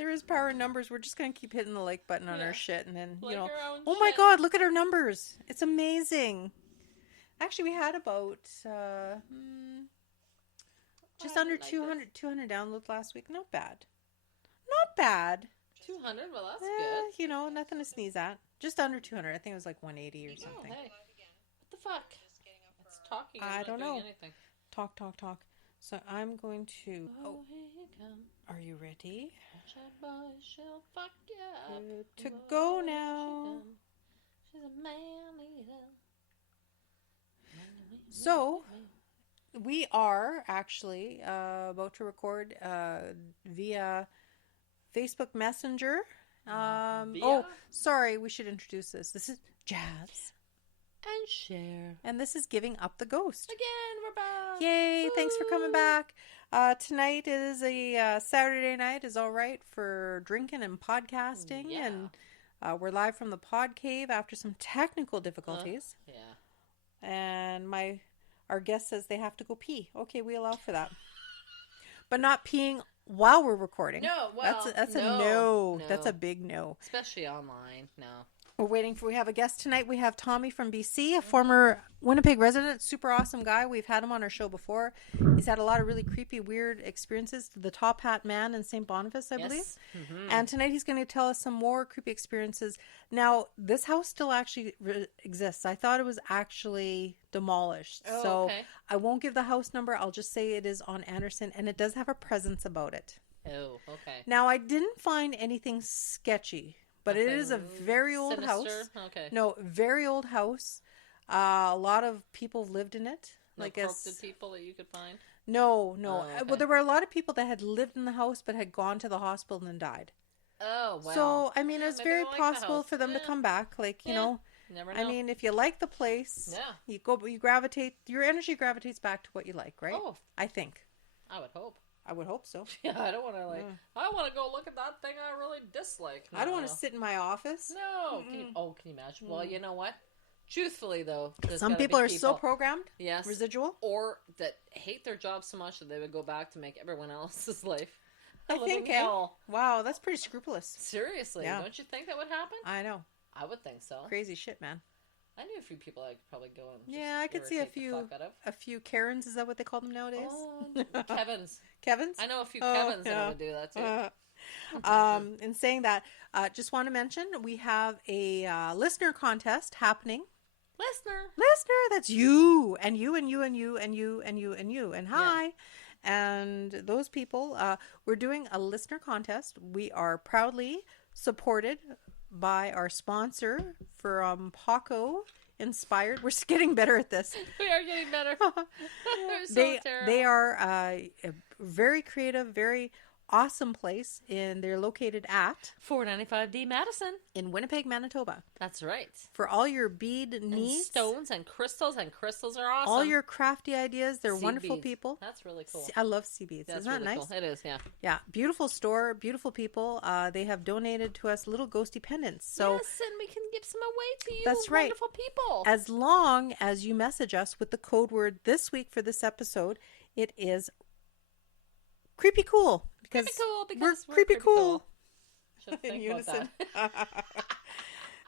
There is power in numbers. We're just going to keep hitting the like button on our shit. And then, like oh my God, look at our numbers. It's amazing. Actually, we had about just under 200 downloads last week. Not bad. Not bad. 200? Well, that's good. You know, nothing to sneeze at. Just under 200. I think it was like 180 or something. Hey. What the fuck? It's talking. I don't know. Anything. Talk. So I'm going to... Oh, are you ready? Fuck yeah. Good to go now. She's a man eater. So, we are actually about to record via Facebook Messenger. Oh, sorry, we should introduce this. This is Jazz. And Cher. And this is Giving Up the Ghost. Again, we're back. Yay, thanks for coming back. Tonight is a Saturday night is all right for drinking and podcasting. Yeah. And we're live from the Pod Cave after some technical difficulties. Yeah. And our guest says they have to go pee. Okay, we allow for that. But not peeing while we're recording. No, well, that's a no. That's a big no. Especially online, no. We have a guest tonight. We have Tommy from BC, a former Winnipeg resident, super awesome guy. We've had him on our show before. He's had a lot of really creepy, weird experiences. The Top Hat Man in St. Boniface, I believe. Mm-hmm. And tonight he's going to tell us some more creepy experiences. Now, this house still actually exists. I thought it was actually demolished. Oh, so okay. I won't give the house number. I'll just say it is on Anderson, and it does have a presence about it. Oh, okay. Now, I didn't find anything sketchy. But it is a very old house. Okay. No, very old house. A lot of people lived in it. No corrupted people that you could find? No. Oh, okay. Well, there were a lot of people that had lived in the house but had gone to the hospital and then died. Oh, wow. So, I mean, it's very possible for them to come back. Like, you know. Never know. I mean, if you like the place, you gravitate, your energy gravitates back to what you like, right? Oh. I think. I would hope. I would hope so. Yeah, I don't want to I want to go look at that thing I really dislike. No, I don't want to sit in my office. No. Can you imagine? Well, you know what? Truthfully, though, some people are so programmed. Yes. Residual. Or that hate their job so much that they would go back to make everyone else's life I think, hell. Wow, that's pretty scrupulous. Seriously. Yeah. Don't you think that would happen? I know. I would think so. Crazy shit, man. I knew a few people I could probably go and I could see a few Karens. Is that what they call them nowadays? Oh, Kevins. Kevins? I know a few Kevins that would do that too. In saying that, just want to mention we have a listener contest happening. Listener, that's you and you and you and you and you and you and you and hi. Yeah. And those people, we're doing a listener contest. We are proudly supported by our sponsor from Paco Inspired. We're getting better at this. We are getting better. They are a very creative, very awesome place, and they're located at 495D Madison in Winnipeg, Manitoba. That's right. For all your bead needs, and stones and crystals are awesome. All your crafty ideas, they're wonderful people. That's really cool. I love sea beads. Isn't that really nice? Cool. It is, yeah. Yeah, beautiful store, beautiful people. They have donated to us little ghosty pendants. So yes, and we can give some away to you. That's right. Wonderful people. As long as you message us with the code word this week for this episode, it is creepy cool. Because we're creepy cool. In unison.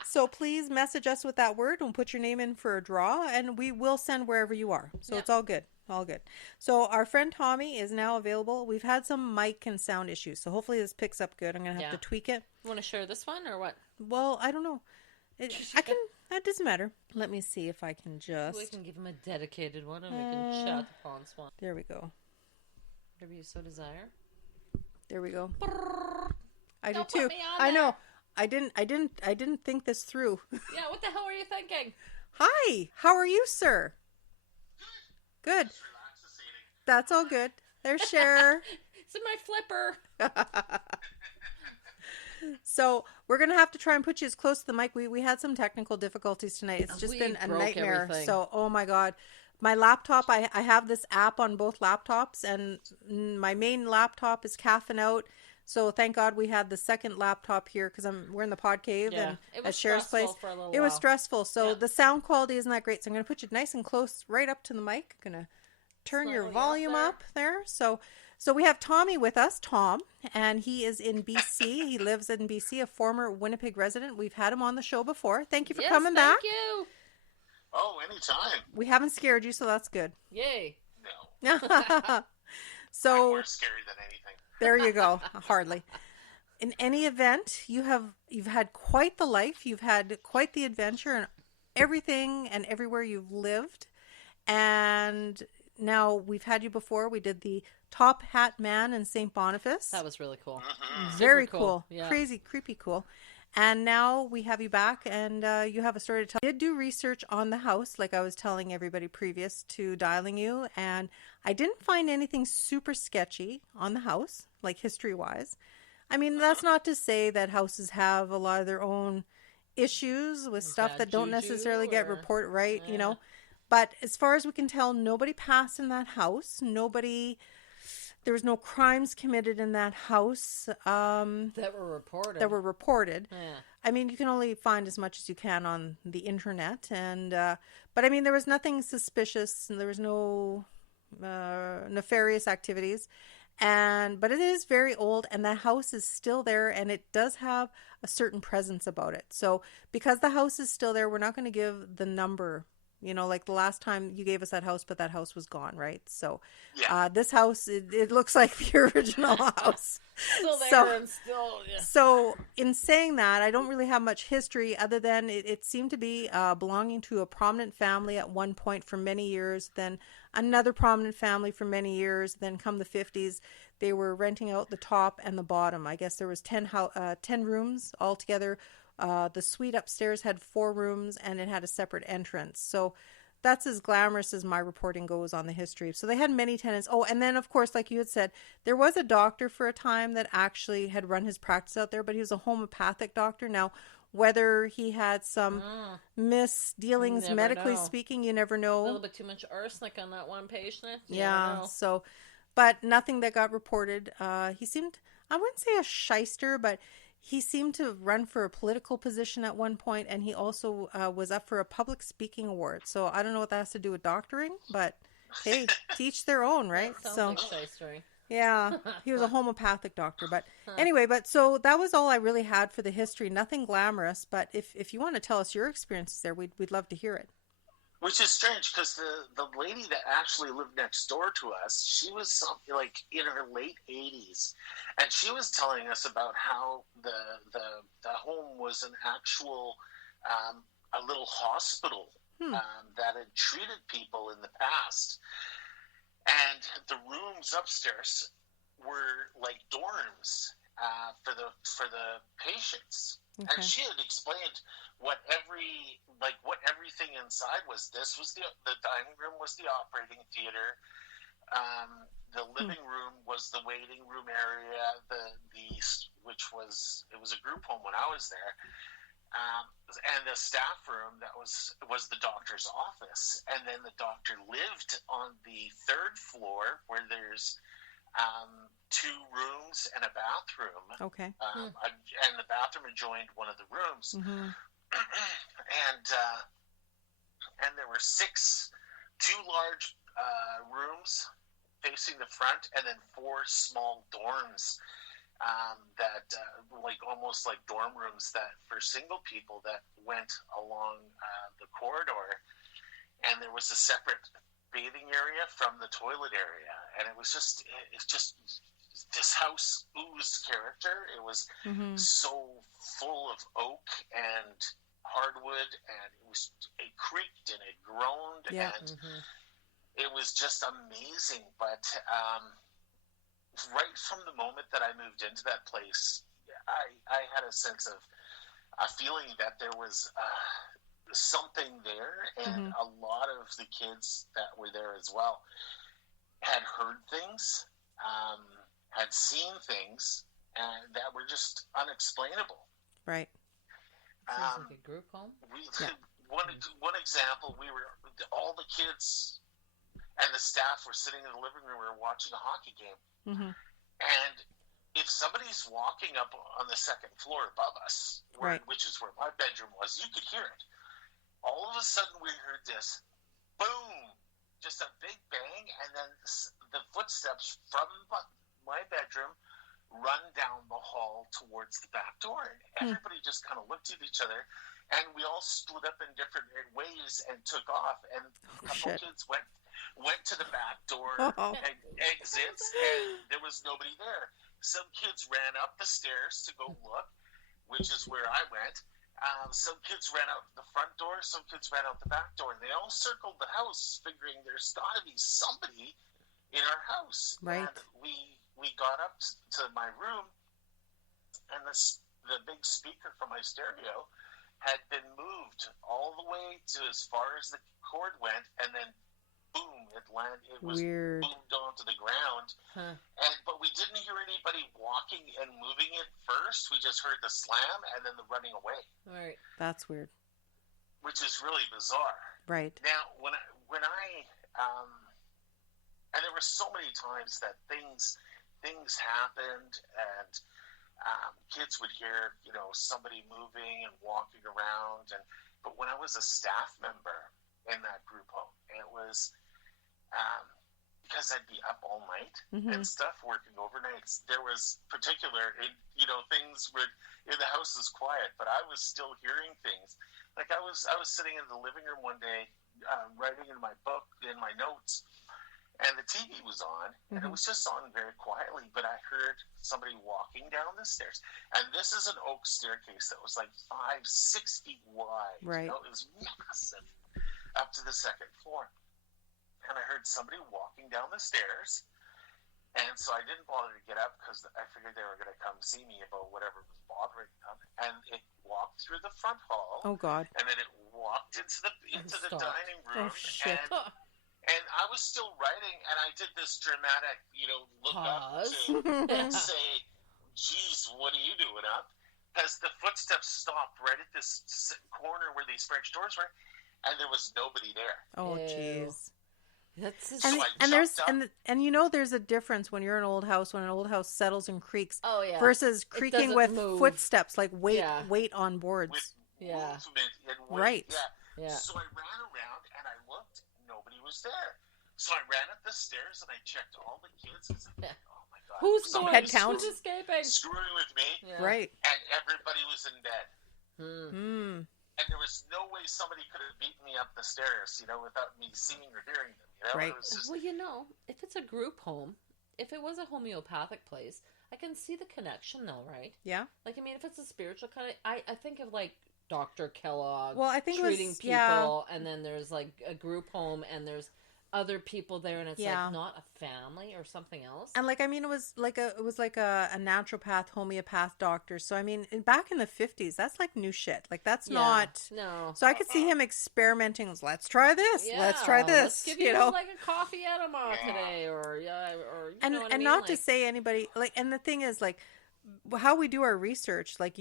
So please message us with that word and put your name in for a draw, and we will send wherever you are. So it's all good. All good. So our friend Tommy is now available. We've had some mic and sound issues, so hopefully this picks up good. I'm going to have to tweak it. You want to share this one or what? Well, I don't know. That doesn't matter. Let me see if I can just... We can give him a dedicated one and we can chat upon Swan. There we go. Whatever you so desire. There we go. I do too. I know. I didn't think this through. Yeah, what the hell were you thinking? Hi. How are you, sir? Good. That's all good. There's Cher. It's in my flipper. So we're gonna have to try and put you as close to the mic. We had some technical difficulties tonight. It's just been a nightmare. Everything. So oh my god. My laptop, I have this app on both laptops, and my main laptop is caffing out. So thank God we had the second laptop here because we're in the pod cave and at Cher's place. It was stressful. So the sound quality isn't that great. So I'm going to put you nice and close right up to the mic. I'm going to turn your volume up there. So So we have Tommy with us, Tom, and he is in BC. He lives in BC, a former Winnipeg resident. We've had him on the show before. Thank you for coming back. Thank you. Oh, anytime. We haven't scared you, so that's good. Yay. No. So I'm more scary than anything. there you go. Hardly. In any event, you've had quite the life. You've had quite the adventure and everything and everywhere you've lived. And now we've had you before. We did the Top Hat Man in St. Boniface. That was really cool. Mm-hmm. Very Super cool. Yeah. Crazy, creepy cool. And now we have you back, and you have a story to tell. I did do research on the house, like I was telling everybody previous to dialing you, and I didn't find anything super sketchy on the house, like history-wise. I mean, that's not to say that houses have a lot of their own issues with stuff that don't necessarily get reported right, you know. But as far as we can tell, nobody passed in that house. There was no crimes committed in that house. That were reported. Yeah. I mean, you can only find as much as you can on the internet. But I mean, there was nothing suspicious and there was no nefarious activities. But it is very old and the house is still there and it does have a certain presence about it. So because the house is still there, we're not going to give the number, you know, like the last time you gave us that house, but that house was gone, right? So this house, it looks like the original house. Still there and still, yeah. So in saying that, I don't really have much history other than it seemed to be belonging to a prominent family at one point for many years, then another prominent family for many years, then come the 50s, they were renting out the top and the bottom. I guess there was 10 rooms altogether. The suite upstairs had 4 rooms and it had a separate entrance. So that's as glamorous as my reporting goes on the history. So they had many tenants. Oh, and then of course, like you had said, there was a doctor for a time that actually had run his practice out there, but he was a homeopathic doctor. Now, whether he had some misdealings medically speaking, you never know. A little bit too much arsenic on that one patient. Yeah. So, but nothing that got reported. He seemed, I wouldn't say a shyster, but he seemed to run for a political position at one point, and he also was up for a public speaking award. So I don't know what that has to do with doctoring, but hey, teach their own, right? That sounds like shystery. Yeah, he was a homeopathic doctor. But anyway, so that was all I really had for the history. Nothing glamorous, but if you want to tell us your experiences there, we'd love to hear it. Which is strange because the lady that actually lived next door to us, she was something like in her late 80s, and she was telling us about how the home was an actual a little hospital that had treated people in the past, and the rooms upstairs were like dorms for the patients. Okay. And she had explained what everything inside was. This was the dining room was the operating theater. The living room was the waiting room area. Which was a group home when I was there. And the staff room that was the doctor's office. And then the doctor lived on the 3rd floor where there's 2 rooms and a bathroom. Okay. And the bathroom adjoined one of the rooms. Mm-hmm. And there were 2 large rooms facing the front, and then 4 small dorms that like almost like dorm rooms that for single people that went along the corridor. And there was a separate bathing area from the toilet area, and it's just this house oozed character. It was so full of oak and hardwood, and it creaked and it groaned, and it was just amazing. But right from the moment that I moved into that place, I had a sense of a feeling that there was something there, and a lot of the kids that were there as well had heard things, had seen things, and that were just unexplainable. Right. Sounds like a group home. One example, all the kids and the staff were sitting in the living room. We were watching a hockey game, and if somebody's walking up on the 2nd floor above us, which is where my bedroom was, you could hear it. All of a sudden, we heard this boom, just a big bang, and then the footsteps from my bedroom run down the hall towards the back door. And everybody just kind of looked at each other, and we all split up in different ways and took off. And a couple kids went to the back door exits, and there was nobody there. Some kids ran up the stairs to go look, which is where I went. Some kids ran out the front door, some kids ran out the back door, and they all circled the house, figuring there's got to be somebody in our house. Right. And we got up to my room, and the big speaker from my stereo had been moved all the way to as far as the cord went, and then boom, it landed. It was boomed onto the ground. But we didn't hear anybody walking and moving it first. We just heard the slam and then the running away. Right. That's weird. Which is really bizarre. Right. Now, when I and there were so many times that things happened, and kids would hear, somebody moving and walking around. But when I was a staff member in that group home, it was because I'd be up all night and stuff, working overnights. There was things were in the house was quiet, but I was still hearing things. Like I was sitting in the living room one day, writing in my book, in my notes, and the TV was on, and it was just on very quietly, but I heard somebody walking down the stairs. And this is an oak staircase that was like 5-6 feet wide. Right. It was massive up to the second floor. And I heard somebody walking down the stairs, and so I didn't bother to get up because I figured they were going to come see me about whatever was bothering them. And it walked through the front hall. Oh, God. And then it walked into the dining room. Oh, shit. And I was still writing, and I did this dramatic, look Pause. up and say, geez, what are you doing up? Because the footsteps stopped right at this corner where these French doors were, and there was nobody there. Oh, Ew. jeez. That's So I jumped up. There's a difference when you're in an old house, when an old house settles and creaks versus creaking doesn't with move. footsteps, like weight on boards. With Yeah. movement and weight. Right. Yeah. Yeah. So I ran around, and I looked. Nobody was there. So I ran up the stairs, and I checked all the kids. I was like, oh, my God. Who's Head going? count? Who's escaping? Screwing with me. Yeah. Right. And everybody was in bed. Mm. And there was no way somebody could have beaten me up the stairs, without me seeing or hearing them. Right. It was just, Well, if it's a group home, if it was a homeopathic place, I can see the connection though, right? Yeah. Like, I mean, if it's a spiritual kind of, I think of like Dr. Kellogg Well, I think treating people, and then there's like a group home, and there's other people there, and it's like not a family or something else. And it was like a naturopath, homeopath doctor. So I mean, back in the 50s, that's like new shit. Like that's not. No. So I could see him experimenting. Let's try this. Let's try this. Let's give you like a coffee enema today, or and what I mean? not to say anybody like. And the thing is, like, how we do our research, like,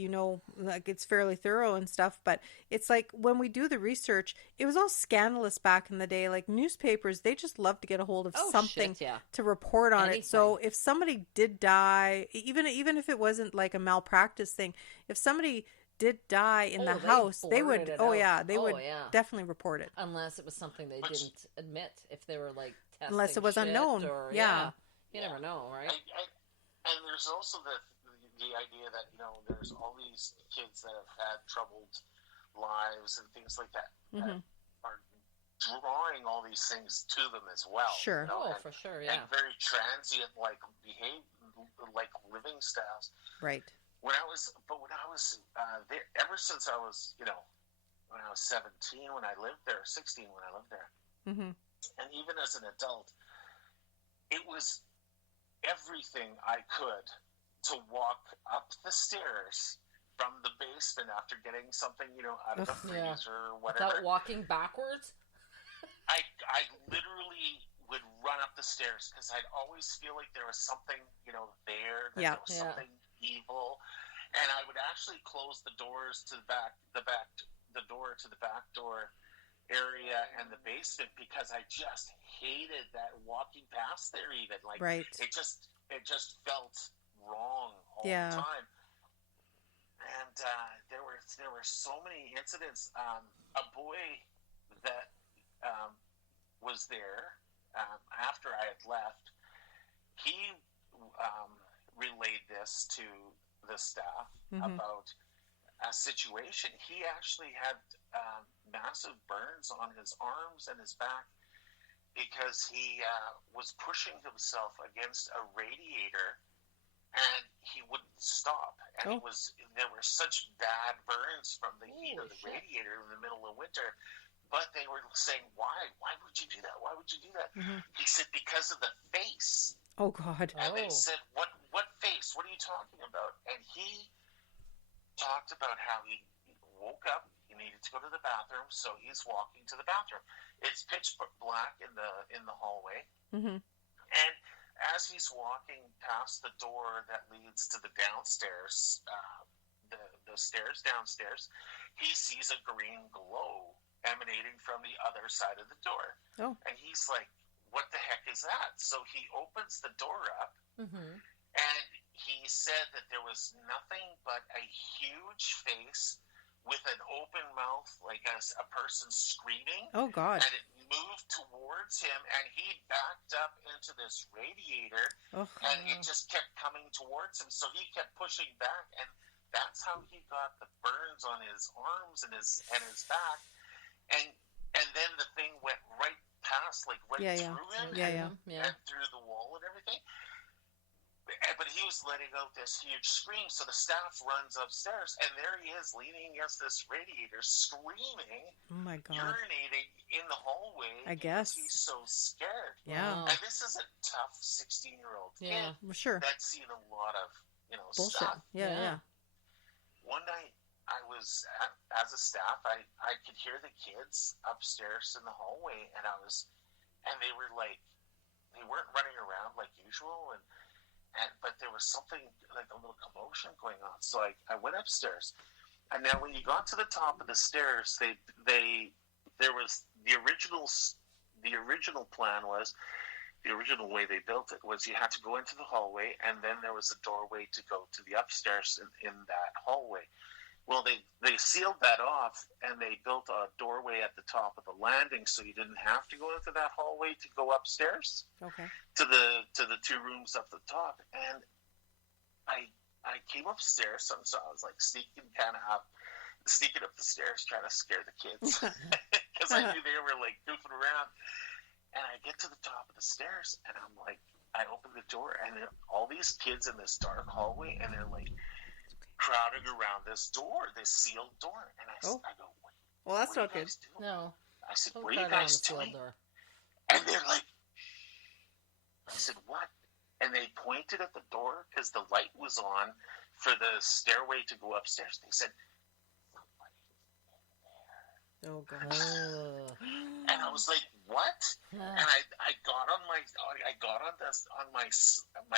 like it's fairly thorough and stuff, but it's like when we do the research, it was all scandalous back in the day. Like newspapers, they just love to get a hold of something to report on it. So if somebody did die, even if it wasn't like a malpractice thing, if somebody did die in the house, they would definitely report it. Unless it was something they didn't admit, if they were like testing unless it was unknown. Or, you never know, right? And there's also the idea that there's all these kids that have had troubled lives and things like that that are drawing all these things to them as well. Sure. For sure, yeah. And very transient, like like living styles. Right. When I was there, ever since I was when I was 17, when I lived there, 16 when I lived there, and even as an adult, it was everything I could to walk up the stairs from the basement after getting something, out of the freezer or whatever. Without walking backwards? I literally would run up the stairs because I'd always feel like there was something, there was something evil. And I would actually close the doors to the door to the back door area and the basement because I just hated that walking past there even. Like, it just felt wrong all the time, and there were so many incidents. A boy that was there after I had left he relayed this to the staff about a situation. He actually had massive burns on his arms and his back because he was pushing himself against a radiator, and he wouldn't stop. And there were such bad burns from the heat of the radiator in the middle of winter. But they were saying, why? Why would you do that? Why would you do that? He said, because of the face. Oh, God. And they said, what face? What are you talking about? And he talked about how he woke up, he needed to go to the bathroom, so he's walking to the bathroom. It's pitch black in the hallway. And as he's walking past the door that leads to the downstairs, the stairs downstairs, he sees a green glow emanating from the other side of the door. And he's like, what the heck is that? So he opens the door up, and he said that there was nothing but a huge face with an open mouth, like a person screaming. Oh, God. And it moved towards him, and he backed up into this radiator, and it just kept coming towards him. So he kept pushing back, and that's how he got the burns on his arms and his back. And then the thing went right past, like through him, and through the wall and everything. But he was letting out this huge scream, so the staff runs upstairs, and there he is, leaning against this radiator, screaming, oh my God, urinating in the hallway. I guess he's so scared. Yeah, and this is a tough 16-year-old kid. Sure, that's seen a lot of bullshit. Stuff. Yeah. One night, I was as a staff. I could hear the kids upstairs in the hallway, and they were like, they weren't running around like usual, but there was something like a little commotion going on. So I went upstairs, and now when you got to the top of the stairs, there was the original plan was. The original way they built it was you had to go into the hallway, and then there was a doorway to go to the upstairs in that hallway. Well, they sealed that off, and they built a doorway at the top of the landing, so you didn't have to go into that hallway to go upstairs. Okay. To the two rooms up the top, and I came upstairs, so I was like sneaking up the stairs, trying to scare the kids because I knew they were like goofing around. And I get to the top of the stairs, and I'm like, I open the door, and all these kids in this dark hallway, and they're like crowding around this door, this sealed door. And I go, wait, well, that's not good. No. I said, what are you guys doing? And they're like, I said, what? And they pointed at the door because the light was on for the stairway to go upstairs. They said, oh, God. And I was like, what? And I got on my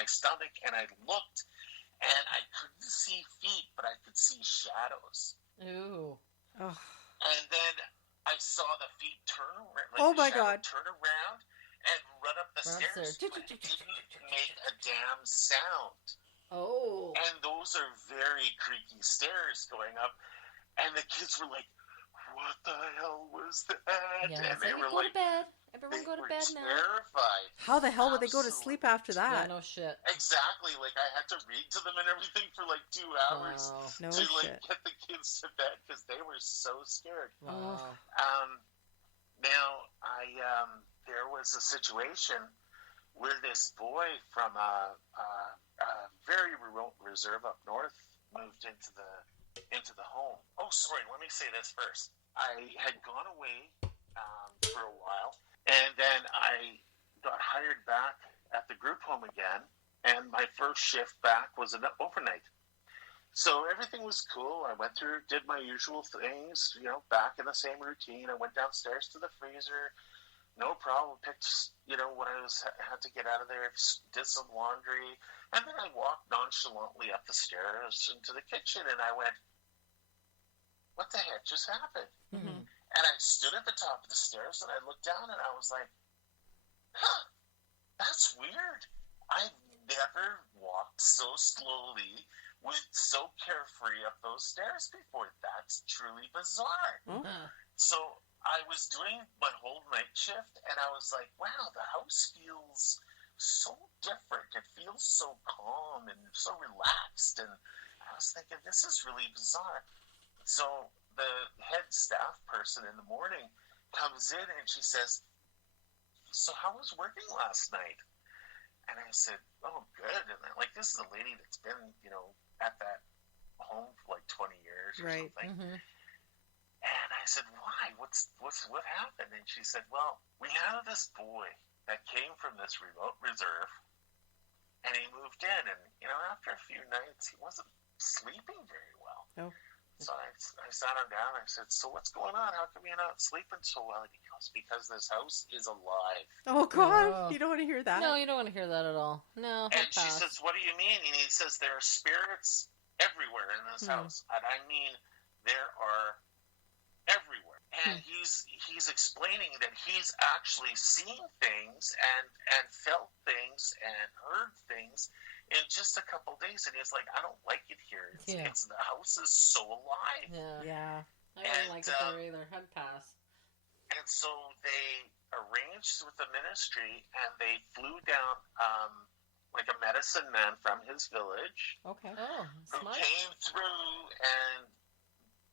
stomach, and I looked, and I couldn't see feet, but I could see shadows. Ooh. Oh. And then I saw the feet turn around. Oh my God. Turn around and run up the stairs. But it didn't make a damn sound. Oh. And those are very creaky stairs going up. And the kids were like, what the hell was that? Yeah, and they were go like, to bed. Everyone go to bed now. Terrified. How the hell would they go to sleep after that? Yeah, no shit. Exactly. Like, I had to read to them and everything for like 2 hours to get the kids to bed because they were so scared. Wow. Now, there was a situation where this boy from a very remote reserve up north moved into the home. Oh, sorry. Let me say this first. I had gone away for a while, and then I got hired back at the group home again, and my first shift back was an overnight. So everything was cool. I went through, did my usual things, back in the same routine. I went downstairs to the freezer, no problem, picked, what I had to get out of there, did some laundry, and then I walked nonchalantly up the stairs into the kitchen, and I went, what the heck just happened? Mm-hmm. And I stood at the top of the stairs, and I looked down, and I was like, that's weird. I've never walked so slowly, so carefree up those stairs before. That's truly bizarre. Mm-hmm. So I was doing my whole night shift, and I was like, wow, the house feels so different. It feels so calm and so relaxed. And I was thinking, this is really bizarre. So the head staff person in the morning comes in and she says, so how was working last night? And I said, oh, good. And I'm like, this is a lady that's been, at that home for like 20 years or something. Mm-hmm. And I said, why? What happened? And she said, well, we had this boy that came from this remote reserve, and he moved in, and after a few nights, he wasn't sleeping very well. Oh. So I sat him down. I said, so what's going on? How come you're not sleeping so well? He goes, because this house is alive. Oh, God. You don't want to hear that. No, you don't want to hear that at all. No. And she says, what do you mean? And he says, there are spirits everywhere in this house. And I mean, there are everywhere. And he's explaining that he's actually seen things and felt things and heard things in just a couple days. And he's like, I don't like it here. It's the house is so alive. Yeah. I don't like it there either. I'd pass. And so they arranged with the ministry, and they flew down like a medicine man from his village. Okay. Who came through and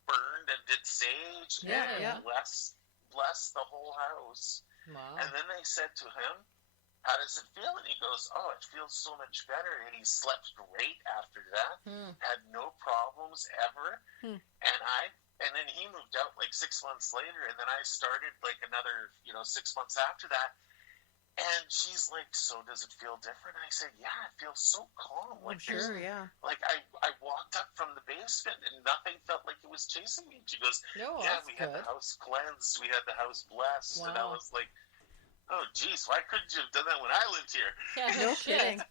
burned and did sage and blessed the whole house. Wow. And then they said to him, how does it feel? And he goes, oh, it feels so much better. And he slept great after that. Had no problems ever. And then he moved out like 6 months later, and then I started like another 6 months after that. And she's like, so does it feel different? I said, yeah, it feels so calm. Like, sure, yeah. Like I walked up from the basement and nothing felt like it was chasing me. She goes, we had the house cleansed. We had the house blessed. Wow. And I was like, oh, geez, why couldn't you have done that when I lived here? Yeah, no kidding.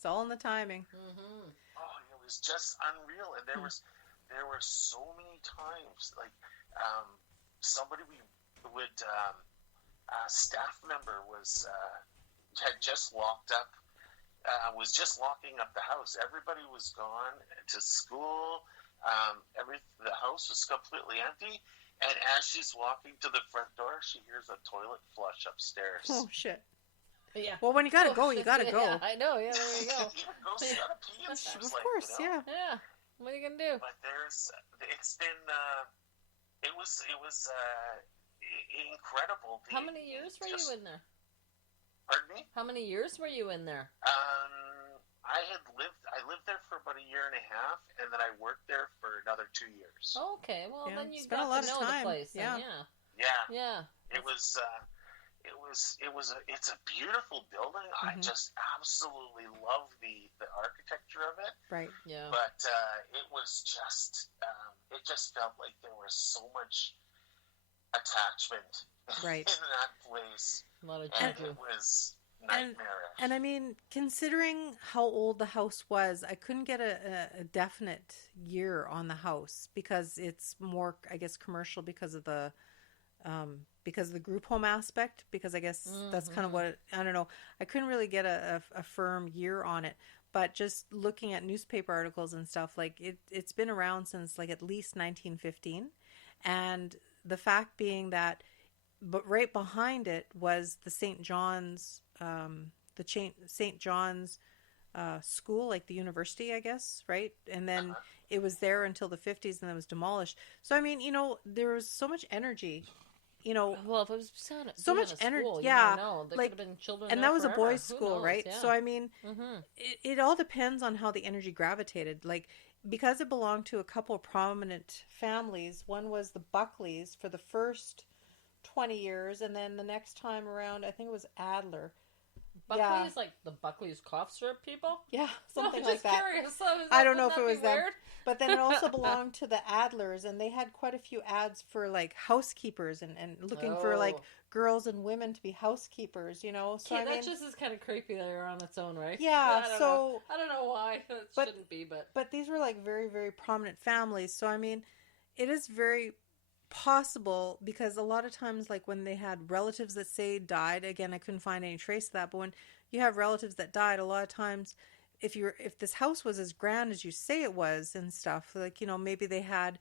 It's all in the timing. Mm-hmm. Oh, it was just unreal. And there were so many times, like somebody would... a staff member had just locked up, was just locking up the house. Everybody was gone to school. The house was completely empty. And as she's walking to the front door, she hears a toilet flush upstairs. Oh, shit. Yeah. Well, when you gotta go, you gotta go. Yeah, I know. Yeah, there you go. You gotta pee. And of course, yeah. Yeah. What are you gonna do? But it's been, it was incredible. How many years were you in there? Pardon me? How many years were you in there? I lived there for about a year and a half, and then I worked there for another 2 years. Okay, well then you spent got a lot to know of time. the place. Yeah. It's a beautiful building. I just absolutely love the architecture of it. Right. Yeah. But it just felt like there was so much attachment right. in that place. A lot of and it was nightmarish. And I mean, considering how old the house was, I couldn't get a definite year on the house because it's more, I guess, commercial because of the group home aspect. Because I guess that's kind of what I don't know. I couldn't really get a firm year on it. But just looking at newspaper articles and stuff, like it's been around since like at least 1915, and the fact being that, but right behind it was the St. John's, St. John's school, like the university, I guess, right? And then it was there until the 50s, and then it was demolished. So I mean, there was so much energy. Well, if it was so much energy, yeah, there like, could have been children, and that was forever. A boys' school, right? Yeah. So I mean, it all depends on how the energy gravitated. Like, because it belonged to a couple of prominent families. One was the Buckleys for the first 20 years, and then the next time around, I think it was Adler. Buckley's like the Buckley's cough syrup people? Yeah, something I'm like that. Curious. I don't know if it was that. But then it also belonged to the Adlers, and they had quite a few ads for like housekeepers and looking for like girls and women to be housekeepers, So I mean, that just is kind of creepy there on its own, right? Yeah, I don't know why it shouldn't be, but these were like very, very prominent families. So I mean, it is very possible, because a lot of times, like when they had relatives that say died, again, I couldn't find any trace of that, but when you have relatives that died, a lot of times if this house was as grand as you say it was and stuff, like maybe they had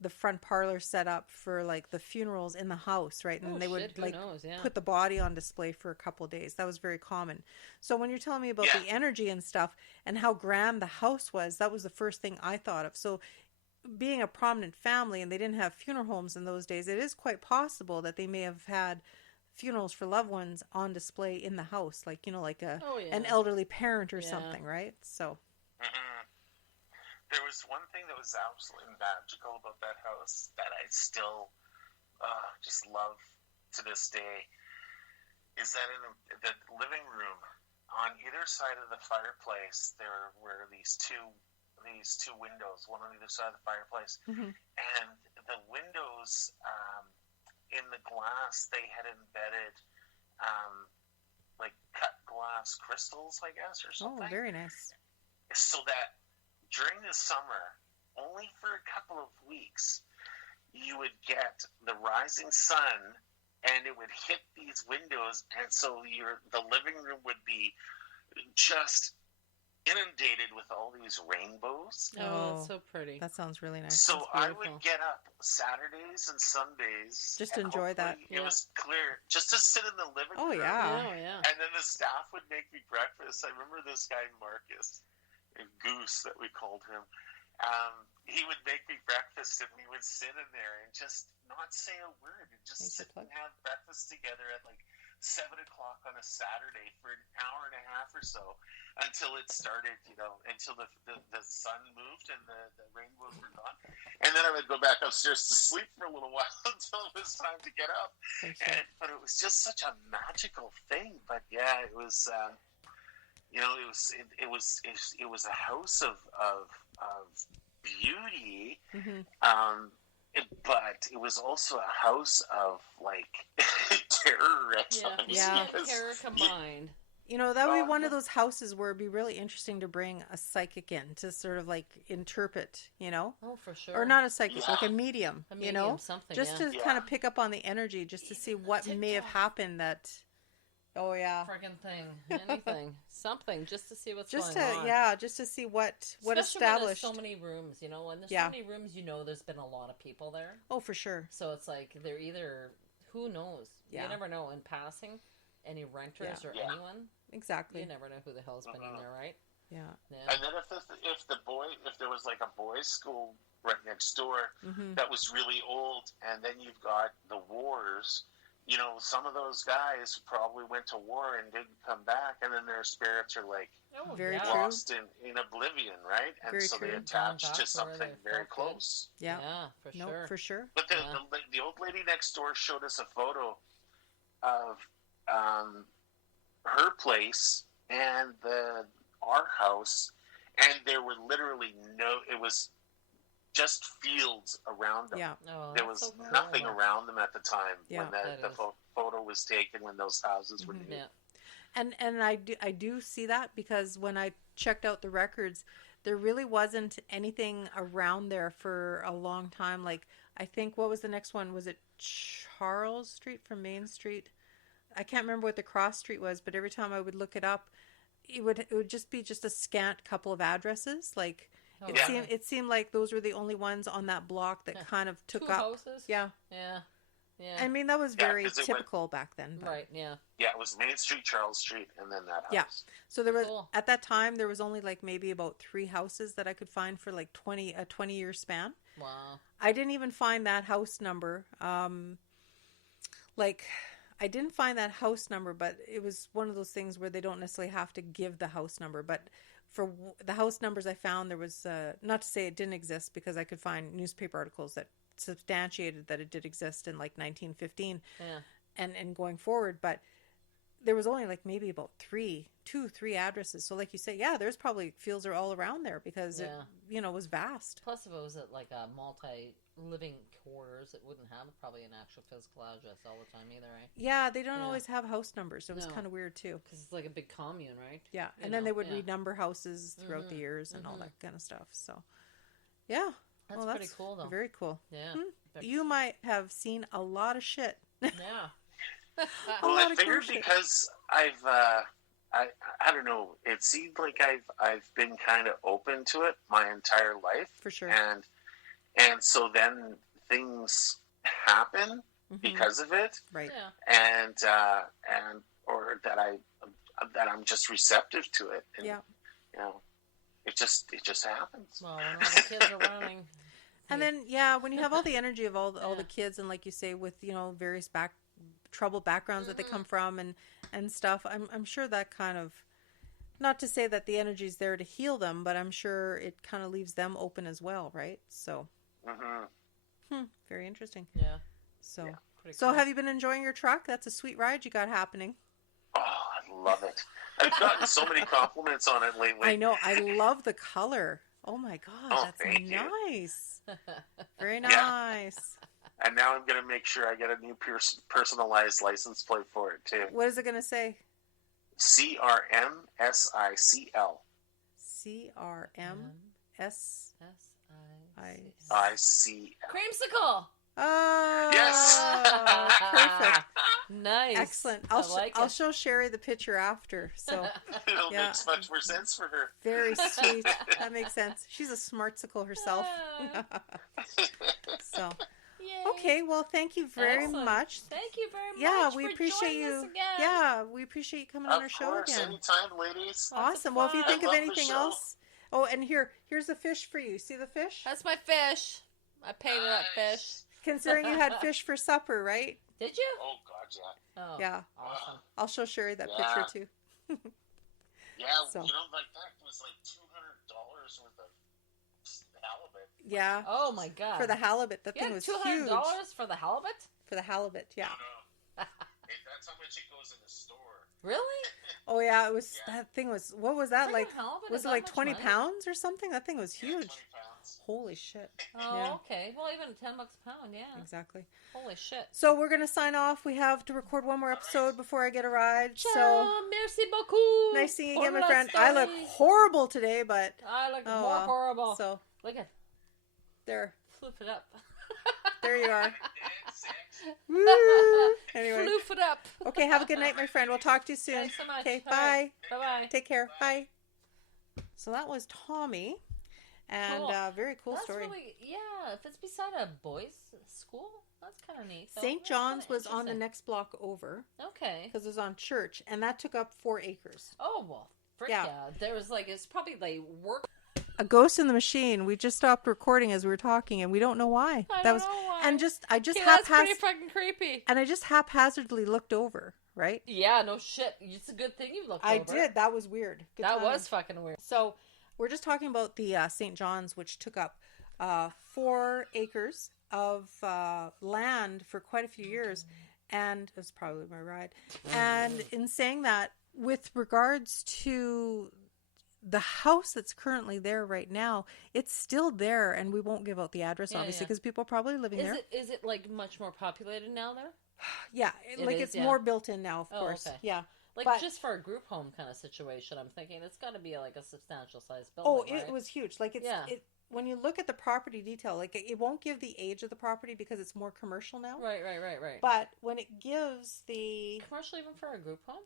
the front parlor set up for like the funerals in the house, right? And they would like put the body on display for a couple of days. That was very common. So when you're telling me about the energy and stuff and how grand the house was, that was the first thing I thought of. So being a prominent family and they didn't have funeral homes in those days, it is quite possible that they may have had funerals for loved ones on display in the house, like, you know, like an elderly parent or something, right? So there was one thing that was absolutely magical about that house that I still just love to this day, is that in the living room, on either side of the fireplace, there were these two windows, one on either side of the fireplace, and the windows, in the glass, they had embedded like cut glass crystals, I guess, or something. Oh, very nice. So that during the summer, only for a couple of weeks, you would get the rising sun, and it would hit these windows, and so the living room would be just inundated with all these rainbows. Oh, that's so pretty. That sounds really nice. So I would get up Saturdays and Sundays just to enjoy that. It was clear, just to sit in the living room. Oh yeah. And then the staff would make me breakfast. I remember this guy Marcus, Goose that we called him. He would make me breakfast, and we would sit in there and just not say a word, and just sit and have breakfast together at like 7 o'clock on a Saturday for an hour and a half or so, until it started, you know, until the sun moved and the rainbows were gone. And then I would go back upstairs to sleep for a little while until it was time to get up. But it was just such a magical thing. But yeah, it was, you know, it was a house of beauty, but it was also a house of like terror at times. Yeah, terror combined. You know, that would be one of those houses where it'd be really interesting to bring a psychic in to sort of like interpret, you know? Oh, for sure. Or not a psychic, like a medium, you know? Something, just to kind of pick up on the energy, just to see what may have happened that... Oh, yeah. Friggin' thing. Anything. Something, just to see what's going on. Yeah, just to see what established. When there's so many rooms, you know? When there's so many rooms, you know there's been a lot of people there. Oh, for sure. So it's like, they're either... Who knows? Yeah. You never know. In passing, any renters or anyone. Exactly. You never know who the hell's been in there, right? Yeah. And then if there was like a boys' school right next door that was really old, and then you've got the wars, you know, some of those guys probably went to war and didn't come back, and then their spirits are like very lost in oblivion, right? And very so true. they attach to something very close. Yeah, for sure. For sure. But the old lady next door showed us a photo of her place and our house, and there were literally it was just fields around them. Yeah. Oh, there was nothing around them at the time when the photo was taken, when those houses were new. Yeah. And I do see that, because when I checked out the records, there really wasn't anything around there for a long time. Like, I think, what was the next one? Was it Charles Street from Main Street? I can't remember what the cross street was, but every time I would look it up, it would just be just a scant couple of addresses. Like, it seemed like those were the only ones on that block that kind of took up. Houses? Yeah. Yeah. Yeah. I mean, that was very typical back then. But... Right, yeah. Yeah, it was Main Street, Charles Street, and then that house. Yeah. So there was, at that time, there was only like maybe about 3 houses that I could find for like a 20-year span. Wow. I didn't even find that house number. I didn't find that house number, but it was one of those things where they don't necessarily have to give the house number. But for the house numbers I found, there was, not to say it didn't exist, because I could find newspaper articles that substantiated that it did exist in like 1915 and going forward, but there was only like maybe about 3 addresses. So like you say, there's probably fields are all around there, because it, you know, was vast. Plus, if it was at like a multi-living quarters, it wouldn't have probably an actual physical address all the time either, right? Yeah, they don't always have house numbers, so it was kind of weird too. Because it's like a big commune, right? Yeah, and then they would renumber houses throughout the years and all that kind of stuff. So, yeah. That's pretty cool, though. Very cool. Yeah. You might have seen a lot of shit. Yeah. Well, I figured because I don't know, it seemed like I've been kind of open to it my entire life. For sure. And and so then things happen because of it, right? And or that I'm just receptive to it, and, it just happens. Well, when all the kids are running. And then, when you have all the energy of all the kids, and like you say, with various troubled backgrounds that they come from and stuff, I'm sure that kind of, not to say that the energy's there to heal them, but I'm sure it kind of leaves them open as well, right? So, very interesting. Yeah. So, cool. Have you been enjoying your truck? That's a sweet ride you got happening. Oh, I love it. I've gotten so many compliments on it lately. I know. I love the color. Oh my God, that's nice. Very nice. Yeah. And now I'm going to make sure I get a new personalized license plate for it too. What is it going to say? CRMSICL. CRMSICL. Creamsicle. Oh, yes. Perfect. Nice. Excellent. I'll show Sherry the picture after. So it'll make much more sense for her. Very sweet. That makes sense. She's a smartsicle herself. So. Yay. Okay, well, thank you very much. Thank you very much. Yeah, we appreciate you. Yeah, we appreciate you coming on our show again. Anytime, ladies. Awesome. Well, if you think of anything else, and here's a fish for you. See the fish? That's my fish. I painted that fish. Considering you had fish for supper, right? Did you? Oh God, yeah. Oh, yeah. Awesome. I'll show Sherry that picture too. Yeah, so. Like that was like $200 worth of halibut. Yeah. Oh my God. For the halibut, that thing was huge. $200 for the halibut? For the halibut, yeah. No. That's how much it goes in the store. Really? Oh yeah, it was. Yeah. That thing was. What was that like? Halibut? Was it like 20 pounds or something? That thing was huge. 20 pounds. Holy shit. Oh, okay. Well, even $10 a pound, yeah. Exactly. Holy shit. So we're gonna sign off. We have to record one more episode before I get a ride. Ciao, so merci beaucoup. Nice seeing you again, my friend. I look horrible today, but I look more horrible. So look at there. Floof it up. There you are. Woo! Anyway. Floof it up. Okay, have a good night, my friend. We'll talk to you soon. Thanks so much. Okay, bye. Bye-bye. Take care. Bye. So that was Tommy. And very cool story. Really, if it's beside a boys' school, that's kind of neat. St. John's was on the next block over. Okay. Because it was on Church, and that took up 4 acres. Oh, well, frick yeah. There was it's probably work. A ghost in the machine. We just stopped recording as we were talking, and we don't know why. I don't know why. And I just that's pretty fucking creepy. And I just haphazardly looked over, right? Yeah, no shit. It's a good thing you looked over. I did. That was weird. Good that timing. Was fucking weird. So we're just talking about the St. John's, which took up 4 acres of land for quite a few years, and it was probably my ride. And in saying that, with regards to the house that's currently there right now, it's still there, and we won't give out the address, obviously, because people are probably living there. Is it much more populated now there? Yeah, it's more built in now, of course. Okay. Yeah. Just for a group home kind of situation, I'm thinking it's got to be a substantial size building. Oh, it was huge. When you look at the property detail, it won't give the age of the property because it's more commercial now. Right. But when it gives the commercial even for a group home.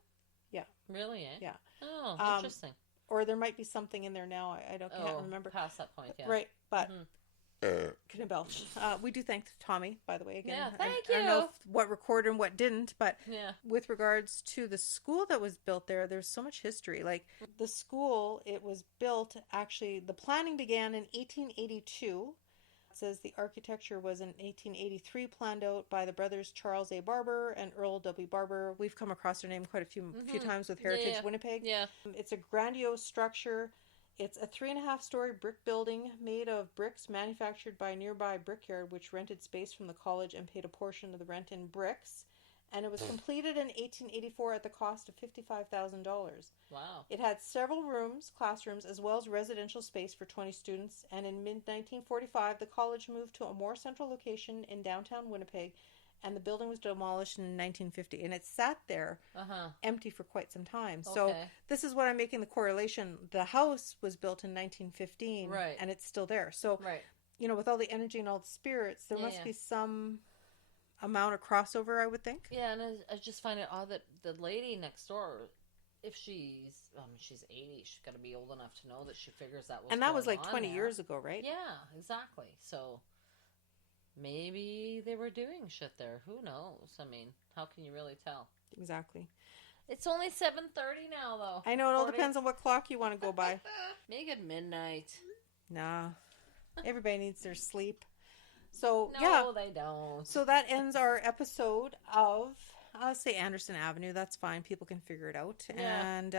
Yeah. Really? Eh? Yeah. Oh, interesting. Or there might be something in there now. I can't remember. Past that point, yeah. Right, but couldn't belch. We do thank Tommy, by the way, again. Yeah, thank you. I don't know what recorded and what didn't, but with regards to the school that was built there, there's so much history. The school, it was built, actually, the planning began in 1882. It says the architecture was in 1883 planned out by the brothers Charles A. Barber and Earl W. Barber. We've come across their name quite a few times with Heritage Winnipeg. Yeah. It's a grandiose structure. It's a 3.5-story brick building made of bricks manufactured by a nearby brickyard, which rented space from the college and paid a portion of the rent in bricks. And it was completed in 1884 at the cost of $55,000. Wow. It had several classrooms, as well as residential space for 20 students. And in mid-1945, the college moved to a more central location in downtown Winnipeg, and the building was demolished in 1950. And it sat there empty for quite some time. Okay. So this is what I'm making the correlation. The house was built in 1915, and it's still there. So, with all the energy and all the spirits, there must be some amount of crossover, I would think. Yeah, and I just find it odd that the lady next door, if she's 80, she's got to be old enough to know that she figures that was. And that was 20 years ago, right? Yeah, exactly. So maybe they were doing shit there. Who knows? I mean, how can you really tell? Exactly. It's only 7:30 now, though. I know, it all depends on what clock you want to go by. Make it midnight. Nah. Everybody needs their sleep. So, no, they don't. So that ends our episode of, I'll say Anderson Avenue. That's fine. People can figure it out. Yeah. And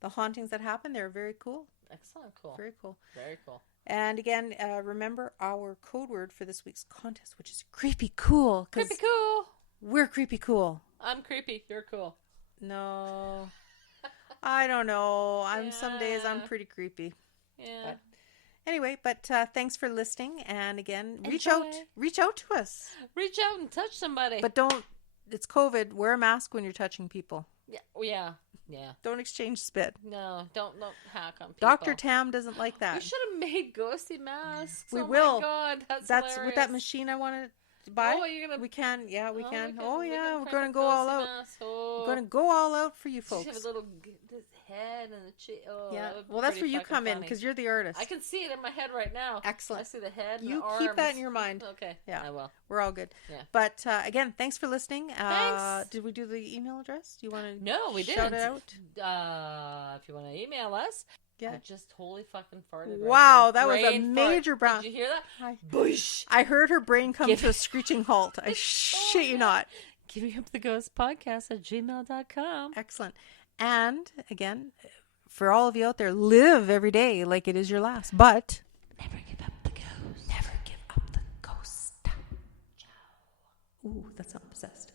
the hauntings that happen, they're very cool. Excellent. Cool. Very cool. Very cool. And again, remember our code word for this week's contest, which is creepy cool. Creepy cool. We're creepy cool. I'm creepy. You're cool. No. I don't know. Some days I'm pretty creepy. Yeah. But anyway, thanks for listening. And again, reach Enjoy. out to us. Reach out and touch somebody. But it's COVID. Wear a mask when you're touching people. Yeah. Yeah. Don't exchange spit. No, don't hack on people. Dr. Tam doesn't like that. We should have made ghosty masks. We oh will. My God, that's with that machine I wanted to buy. Oh, you're gonna. We can. Yeah, we can. We We're can gonna print go a all ghosty out. mask. Oh. We're gonna go all out for you folks. Just have a little this head and the cheek. Oh, yeah. That Well, that's where pretty you fucking come in funny. because you're the artist. I can see it in my head right now. Excellent. I see the head. And You the arms. keep that in your mind. Okay. Yeah. I will. We're all good. Yeah. But again, thanks for listening. Thanks. Did we do the email address? Do you want to? No, we shout didn't. it out? If you want to email us. Yeah. I just totally fucking farted. Wow, right there. that was a Brain major fart. brown. Did you hear that? Bush. I heard her brain come to a screeching halt. I shit you not. Givinguptheghostpodcast at gmail.com. Excellent. And again, for all of you out there, live every day like it is your last. But Never give up the ghost. never give up the ghost. Ciao. Ooh, that sounds possessed.